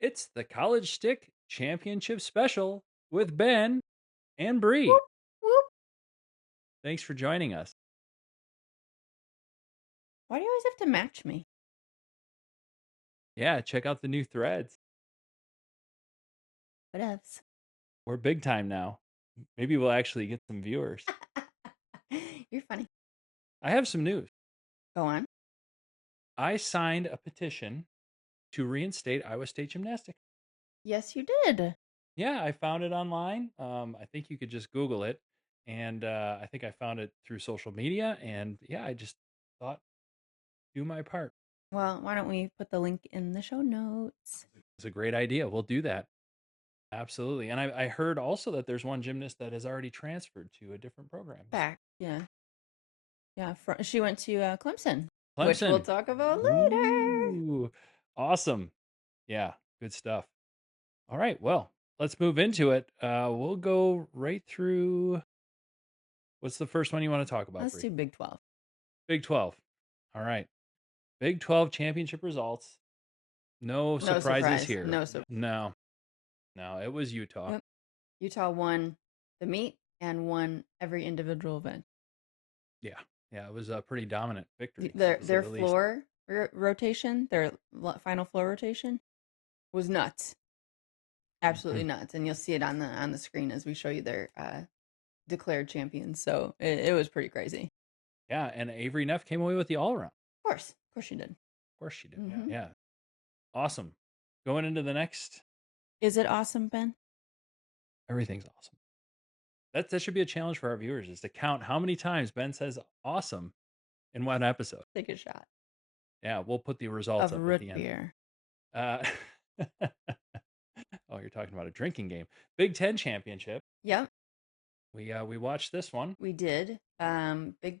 It's the College Stick Championship Special with Ben and Bree. Whoop, whoop. Thanks for joining us. Why do you always have to match me? Yeah, check out the new threads. Whatevs. We're big time now. Maybe we'll actually get some viewers. You're funny. I have some news. Go on. I signed a petition to reinstate Iowa State Gymnastics. Yes, you did. Yeah, I found it online. I think you could just Google it. And I think I found it through social media. And yeah, I just thought, do my part. Well, why don't we put the link in the show notes? It's a great idea. We'll do that. Absolutely. And I heard also that there's one gymnast that has already transferred to a different program. Back. Yeah. Yeah. She went to Clemson, Clemson, which we'll talk about later. Ooh, awesome. Yeah, good stuff. All right. Well, let's move into it. We'll go right through. What's the first one you want to talk about? Let's Bree? do Big 12. Big 12. All right. Big 12 championship results. No surprises here. No surprise. No, it was Utah. Yep. Utah won the meet and won every individual event. Yeah, it was a pretty dominant victory. Their floor rotation, their final floor rotation, was nuts. Absolutely nuts, and you'll see it on the screen as we show you their declared champions. So it was pretty crazy. Yeah, and Avery Neff came away with the all around. Of course she did. Of course she did. Mm-hmm. Yeah. Awesome. Going into the next. Is it awesome, Ben? Everything's awesome. That should be a challenge for our viewers, is to count how many times Ben says awesome in one episode. Take a shot. Yeah, we'll put the results up at the end. Beer. Oh, you're talking about a drinking game. Big 10 championship. Yep. We watched this one. We did. Big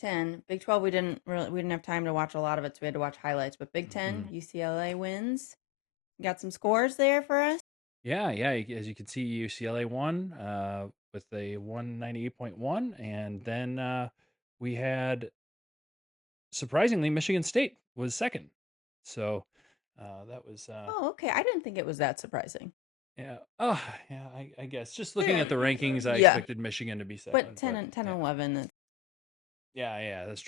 10. Big 12 we didn't have time to watch a lot of it, so we had to watch highlights. But Big 10, UCLA wins. Got some scores there for us. Yeah. As you can see, UCLA won with a 198.1, and then we had, surprisingly, Michigan State was second. So that was. Oh, okay. I didn't think it was that surprising. Yeah. Oh, yeah. I guess just looking at the rankings, I expected Michigan to be second. But 10 and 11. Yeah. That's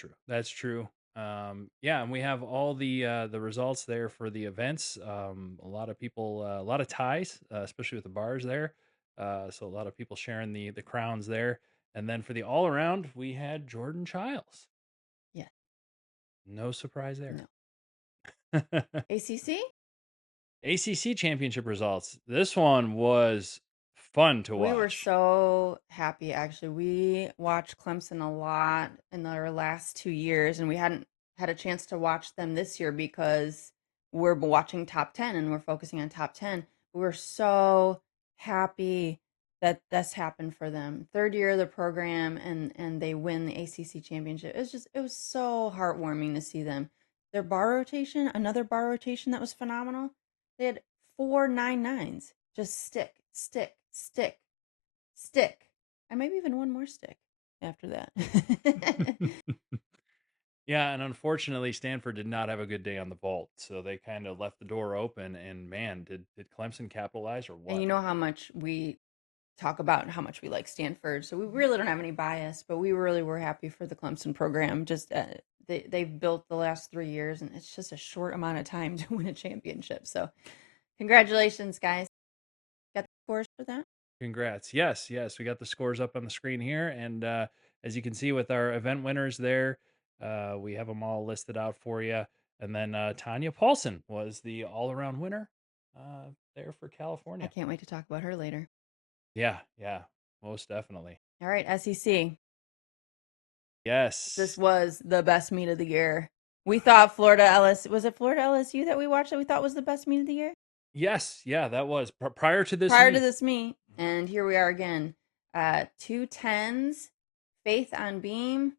true. Yeah, and we have all the results there for the events. A lot of people, a lot of ties, especially with the bars there. So a lot of people sharing the crowns there. And then for the all around, we had Jordan Childs. Yeah. No surprise there. No. ACC? ACC championship results. This one was fun to watch. We were so happy, actually. We watched Clemson a lot in our last 2 years, and we hadn't had a chance to watch them this year because we're watching top 10 and we're focusing on top 10. We were so happy that this happened for them. Third year of the program, and they win the ACC championship. It was so heartwarming to see them. Their bar rotation, another bar rotation that was phenomenal. They had 4 9-9s. Just stick. And maybe even one more stick after that. Yeah, and unfortunately, Stanford did not have a good day on the vault, so they kind of left the door open. And man, did Clemson capitalize or what? And you know how much we talk about how much we like Stanford, so we really don't have any bias, but we really were happy for the Clemson program. Just they've built the last 3 years, and it's just a short amount of time to win a championship. So, congratulations, guys! Got the scores for that? Congrats! Yes, we got the scores up on the screen here, and as you can see with our event winners there. We have them all listed out for you. And then Tonya Paulsson was the all-around winner there for California. I can't wait to talk about her later. Yeah, most definitely. All right, SEC. Yes. This was the best meet of the year. We thought Florida LSU that we watched that we thought was the best meet of the year? Yes, yeah, that was prior to this meet. And here we are again. 2 10s, Faith on beam,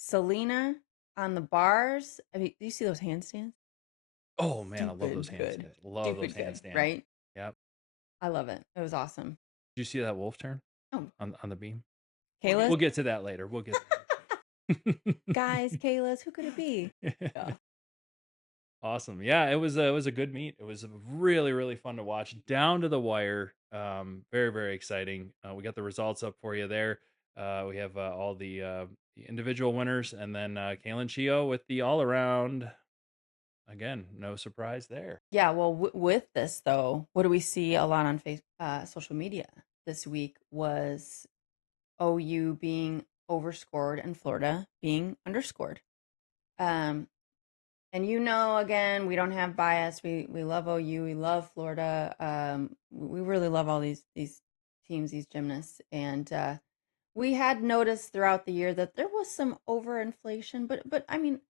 Selena on the bars. I mean, do you see those handstands? Oh man, I love those handstands. Love those handstands. Right? Yep. I love it. It was awesome. Did you see that wolf turn? Oh. On the beam? Kayla? We'll get to that later. We'll get Guys, Kayla's, who could it be? Yeah. Awesome. Yeah, it was a good meet. It was really really fun to watch down to the wire. Very very exciting. We got the results up for you there. We have all the individual winners, and then Kalen Chio with the all around. Again, no surprise there. Yeah, well, with this though, what do we see a lot on social media this week was OU being overscored and Florida being underscored. Um, and again, we don't have bias. We love OU, we love Florida. We really love all these teams, these gymnasts, and we had noticed throughout the year that there was some overinflation. But I mean,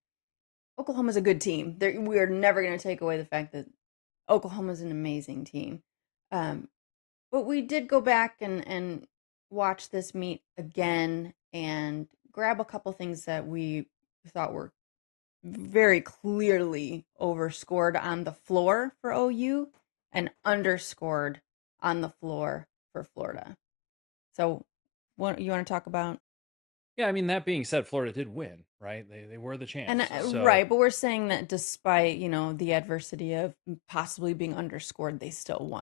Oklahoma's a good team. We are never going to take away the fact that Oklahoma's an amazing team. Um, but we did go back and watch this meet again and grab a couple things that we thought were very clearly overscored on the floor for OU and underscored on the floor for Florida. So, what you want to talk about? Yeah, I mean that being said, Florida did win, right? They were the And champs. So right, but we're saying that despite the adversity of possibly being underscored, they still won.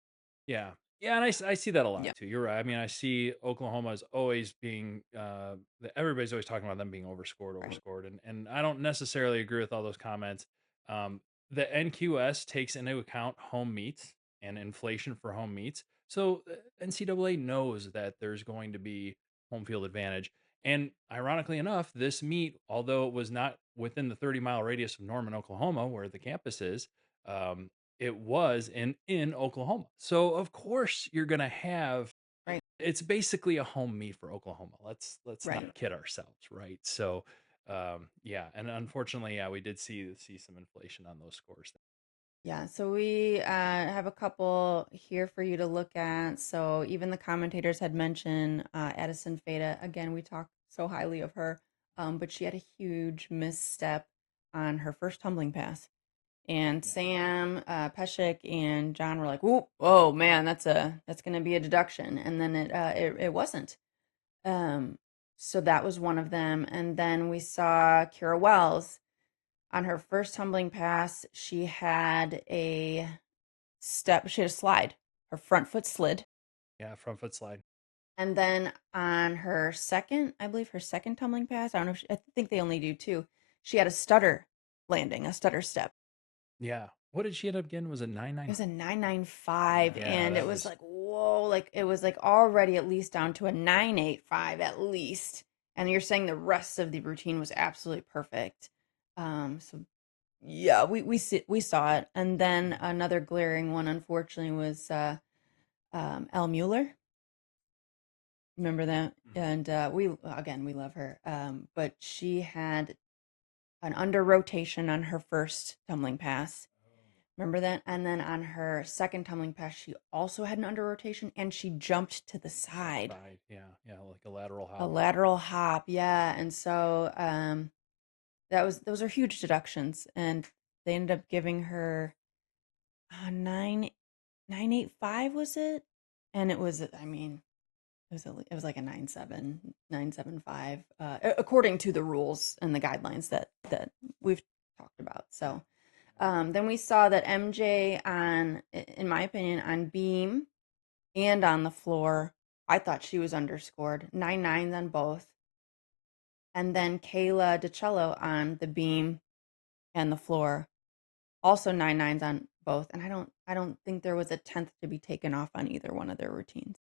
yeah. Yeah, and I see that a Yeah, lot too. You're right. I mean, I see Oklahoma as always being everybody's always talking about them being overscored, right, overscored, and I don't necessarily agree with all those comments. Um, the NQS takes into account home meets and inflation for home meets, so NCAA knows that there's going to be home field advantage. And ironically enough, this meet, although it was not within the 30-mile radius of Norman, Oklahoma, where the campus is, um, it was in Oklahoma. So of course you're gonna have right, it's basically a home meet for Oklahoma. Let's not right. kid ourselves, right? So yeah, and unfortunately, yeah, we did see some inflation on those scores. Yeah, so we have a couple here for you to look at. So even the commentators had mentioned Addison Feta. Again, we talked so highly of her, but she had a huge misstep on her first tumbling pass. And Sam, Peshek, and John were like, "Ooh, oh man, that's gonna be a deduction." And then it wasn't. Um, so that was one of them. And then we saw Kira Wells on her first tumbling pass. She had a she had a slide. Her front foot slid. Yeah, front foot slide. And then on her second, I believe her second tumbling pass, I don't know if I think they only do two. She had a stutter landing, a stutter step. Yeah. What did she end up getting? Was it It 9-9? was a 995, Yeah, and it that was was like, whoa, like it was like already at least down to a 985 at least. And you're saying the rest of the routine was absolutely perfect. So yeah, we saw it. And then another glaring one, unfortunately, was Elle Mueller. Remember that? Mhm. And we love her. But she had an under rotation on her first tumbling pass. Remember that? And then on her second tumbling pass, she also had an under rotation and she jumped to the side. side. Yeah, yeah, like a lateral A hop. lateral hop, yeah. And so those are huge deductions. And they ended up giving her a 985, was it? And it was, I mean, it was like a 9.7, 9.75, according to the rules and the guidelines that we've talked about. So then we saw that MJ in my opinion, on beam and on the floor, I thought she was underscored. 9.9s on both. And then Kayla DiCello on the beam and the floor, also 9.9s on both. And I don't think there was a tenth to be taken off on either one of their routines.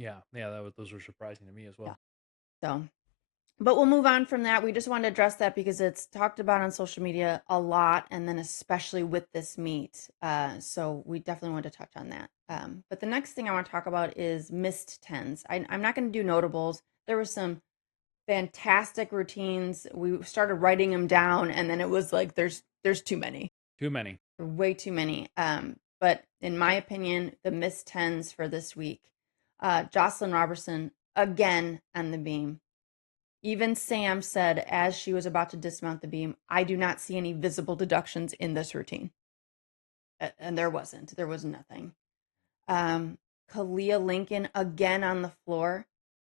Yeah, yeah, those were surprising to me as Yeah. well. So but we'll move on from that. We just wanted to address that because it's talked about on social media a lot, and then especially with this meet. So we definitely want to touch on that. But the next thing I want to talk about is missed tens. I'm not going to do notables. There were some fantastic routines. We started writing them down, and then it was like there's too many, Too many. way too many. But in my opinion, the missed tens for this week, Joscelyn Roberson again on the beam. Even Sam said as she was about to dismount the beam, I do not see any visible deductions in this routine. And there wasn't. There was nothing. Kaliya Lincoln again on the floor.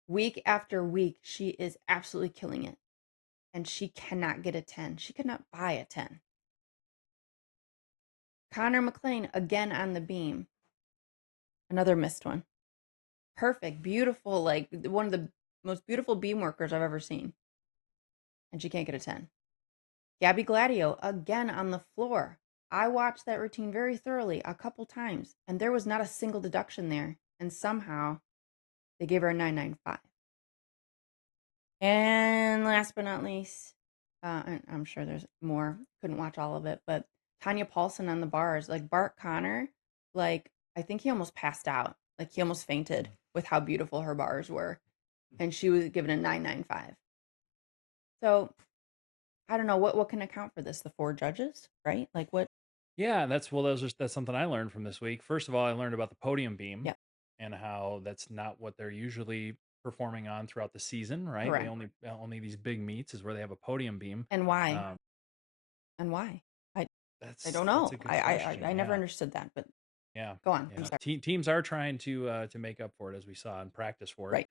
Week after week, she is absolutely killing it. And she cannot get a 10. She could not buy a 10. Konnor McClain again on the beam. Another missed one. Perfect, beautiful, like one of the most beautiful beam workers I've ever seen. And she can't get a 10. Gabby Gladio again on the floor. I watched that routine very thoroughly a couple times, and there was not a single deduction there. And somehow they gave her a 995. And last but not least, I'm sure there's more. Couldn't watch all of it, but Tonya Paulsson on the bars, like Bart Connor, like I think he almost passed out. Like he almost fainted with how beautiful her bars were. And she was given a 995. So I don't know what can account for this. The 4 judges, right? Like what? Yeah, that's something I learned from this week. First of all, I learned about the podium beam Yeah, and how that's not what they're usually performing on throughout the season, right? They correct. only these big meets is where they have a podium beam. And why? Um, And why? I I don't that's know. a good I question. never Yeah, understood that. But yeah, go on. I'm yeah. sorry. Teams are trying to make up for it, as we saw in practice for it. Right.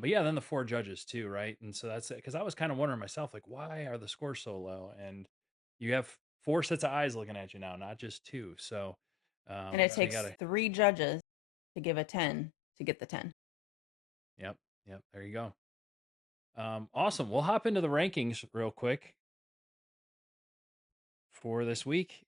But yeah, then the 4 judges too, right? And so that's it. Because I was kind of wondering myself, like, why are the scores so low? And you have 4 sets of eyes looking at you now, not just 2. So, And it so you takes gotta, 3 judges to give a 10 to get the 10. yep, yep. There you go. Awesome. We'll hop into the rankings real quick for this week.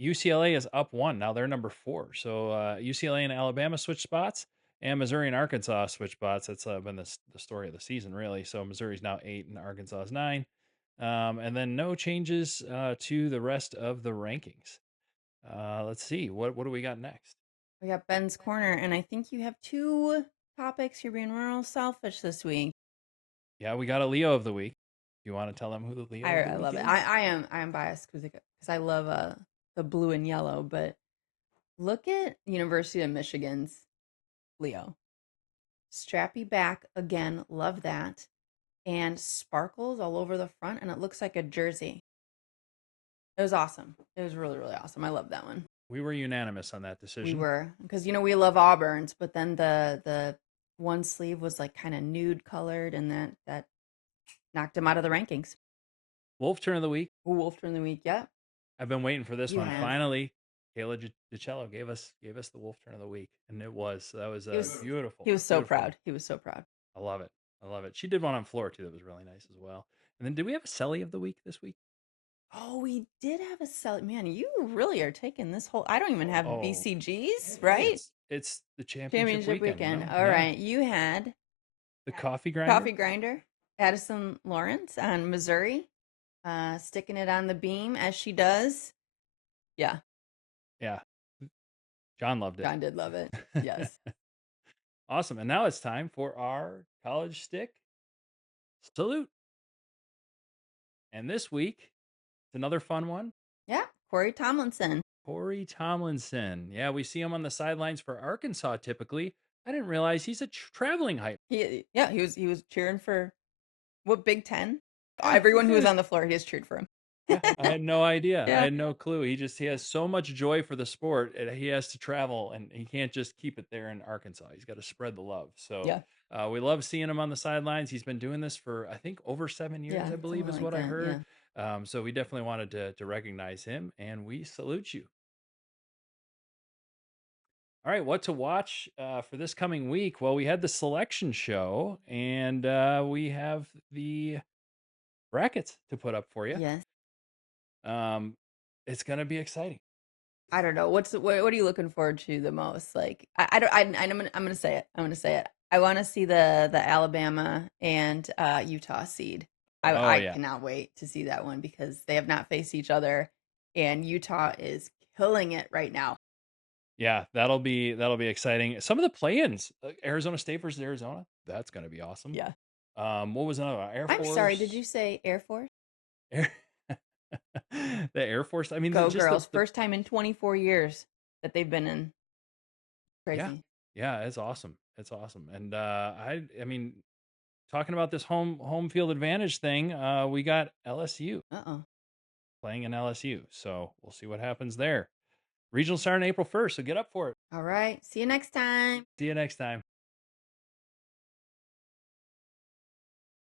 UCLA is up 1. Now they're number 4. So UCLA and Alabama switch spots, and Missouri and Arkansas switch spots. That's been the story of the season, really. So Missouri's now 8 and Arkansas is 9. And then no changes to the rest of the rankings. Let's see. What do we got next? We got Ben's Corner, and I think you have 2 topics. You're being real selfish this week. Yeah, we got a Leo of the week. Do you want to tell them who the Leo of the I week love is? it. I am biased because I love the blue and yellow, but look at University of Michigan's Leo. Strappy back again, love that. And sparkles all over the front, and it looks like a jersey. It was awesome. It was really, really awesome. I love that one. We were unanimous on that We decision. were, because we love Auburns, but then the one sleeve was like kind of nude colored, and that knocked him out of the rankings. Wolf turn of the week. Ooh, Wolf during the week, yeah. I've been waiting for this You one. have. Finally, Kayla DiCello gave us the Wolf turn of the week, and that was beautiful. He was so beautiful. proud. He was so proud. I love it. I love it. She did one on floor too that was really nice as well. And then did we have a Celly of the week this week? Oh, we did have a Celly. Man, you really are taking this whole. I don't even have Oh, BCGs, hey, right? it's the championship Weekend. You know? All right, you had The coffee grinder. Coffee Grinder, Addison Lawrence on Missouri, sticking it on the beam as she does. Yeah, Yeah. John loved it. John did love it. Yes. Awesome. And now it's time for our college stick salute. And this week, it's another fun one. Yeah, Corey Tomlinson. Corey Tomlinson. Yeah, we see him on the sidelines for Arkansas typically. I didn't realize he's a traveling hype. He was cheering for what Big Ten. Everyone who was on the floor, he has cheered for him. Yeah, I had no idea. Yeah. I had no clue. He has so much joy for the sport, and he has to travel, and he can't just keep it there in Arkansas. He's got to spread the love. So Yeah. we love seeing him on the sidelines. He's been doing this for, I think, over 7 years, Yeah, I believe is something what like I that, heard. So we definitely wanted to recognize him, and we salute you. All right, what to watch for this coming week? Well, we had the selection show, and we have the brackets to put up for you. Yes. It's going to be exciting. I don't know. What are you looking forward to the most? Like I don't. I'm gonna say it. I'm gonna say it. I want to see the Alabama and Utah seed. I Yeah. cannot wait to see that one because they have not faced each other, and Utah is killing it right now. Yeah, that'll be exciting. Some of the play-ins, Arizona State versus Arizona, that's going to be awesome. Yeah. What was another one? Air Force? I'm sorry. Did you say Air Force? The Air Force. I mean, Go girls! First time in 24 years that they've been in. Crazy. Yeah, it's awesome. It's awesome. And I mean, talking about this home field advantage thing, we got LSU playing in LSU, so we'll see what happens there. Regional starting April 1st, so get up for it. All right. See you next time. See you next time.